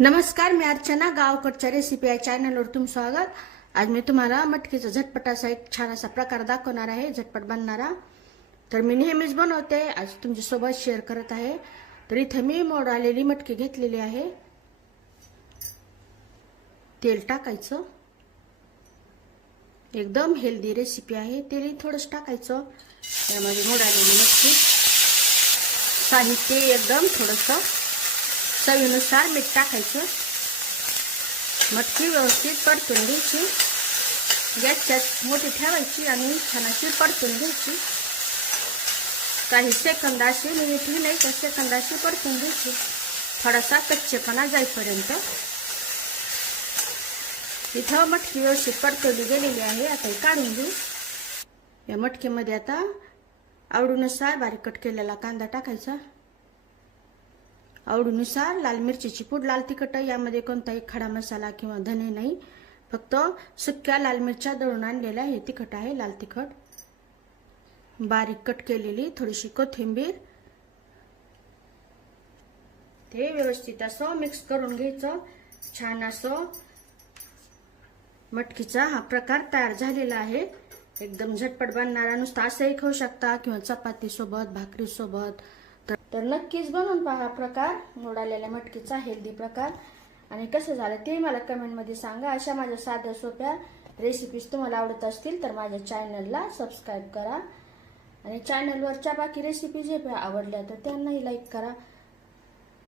नमस्कार, मी अर्चना. गावकडच्या रेसिपी या चॅनलवर तुमचं स्वागत. आज मी तुम्हाला मटकीचा झटपट असा एक छान असा प्रकार दाखवणार आहे, झटपट बनणारा. तर मी नेहमीच बनवते, आज तुमच्यासोबत शेअर करत आहे. तर इथे मी मोड आलेली मटकी घेतलेली आहे. तेल टाकायचं. एकदम हेल्दी रेसिपी आहे. तेल थोडंच टाकायचं. यामध्ये मोड आलेली मटकी. साहित्य एकदम थोडंसं चवीनुसार मीठ टाकायचं. मटकी व्यवस्थित परतून घ्यायची. गॅसच्या मोठी ठेवायची आणि छान अशी परतून घ्यायची. काही सेकंद अशी मिनिटही नाही तर सेकंद अशी परतून घ्यायची, थोडासा कच्चेपणा जाईपर्यंत. इथं मटकी व्यवस्थित परतवली गेलेली आहे. आता हे काढून घेऊ. या मटकीमध्ये आता आवडीनुसार बारीक कट केलेला कांदा टाकायचा. आवडीनुसार लाल मिरचीची पूड, लाल तिखट. यामध्ये कोणताही खडा मसाला किंवा धने नाही, फक्त सुक्या लाल मिरच्या दळून आणलेल्या हे तिखट आहे, लाल तिखट. बारीक कट केलेली थोडीशी कोथिंबीर. ते व्यवस्थित असं मिक्स करून घ्यायचं. छान असं मटकीचा हा प्रकार तयार झालेला आहे. एकदम झटपट बनणारा. नुसता असंही खाऊ शकता किंवा चपाती सोबत, भाकरी सोबत. तर नक्कीच बनवून पहा प्रकार, मोड आलेल्या मटकीचा हेल्दी प्रकार. आणि कसं झालं ते मला कमेंटमध्ये सांगा. अशा माझ्या साध्या सोप्या रेसिपीज तुम्हाला आवडत असतील तर माझ्या चॅनलला सबस्क्राईब करा. आणि चॅनलवरच्या बाकी रेसिपी जे आवडल्या तर त्यांनाही लाईक करा.